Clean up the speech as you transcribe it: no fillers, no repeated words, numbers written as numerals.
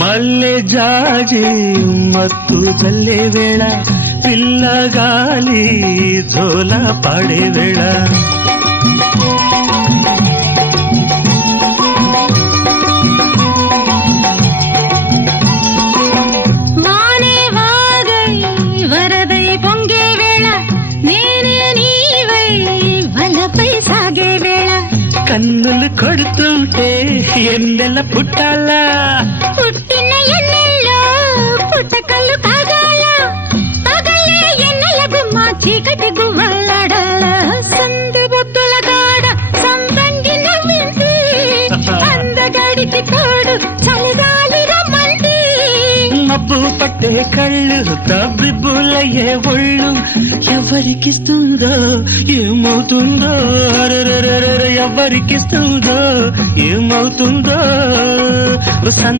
మల్లె జాజి మత్తు జల్లే వేళ పిల్లగాలి జోల పాడే వేళ వానే వాగై వరదై పొంగే వేళ నేనే నీవై వలపై సాగే వేళ కన్నులు కొడుతుంటే ఎన్నెల పుట్టాలా పుట్టిన ఎన్నెల్లో పుట్టకల్లు కాగాల పగలే ఎన్నెల గుమ్మ చీకటి గువ్వలాడాల సంధి బొద్దుల గాడ సంతంగి నవ్వింది అందగాడికి తోడు చలిగాలి రమ్మంది మబ్బు పట్టే కళ్ళు తబ్బిబ్బులయ్యే ఒళ్ళు ఎవరికిస్తుందో ఏమవుతుందో ఎవరికిస్తుందో ఏమవుతుందో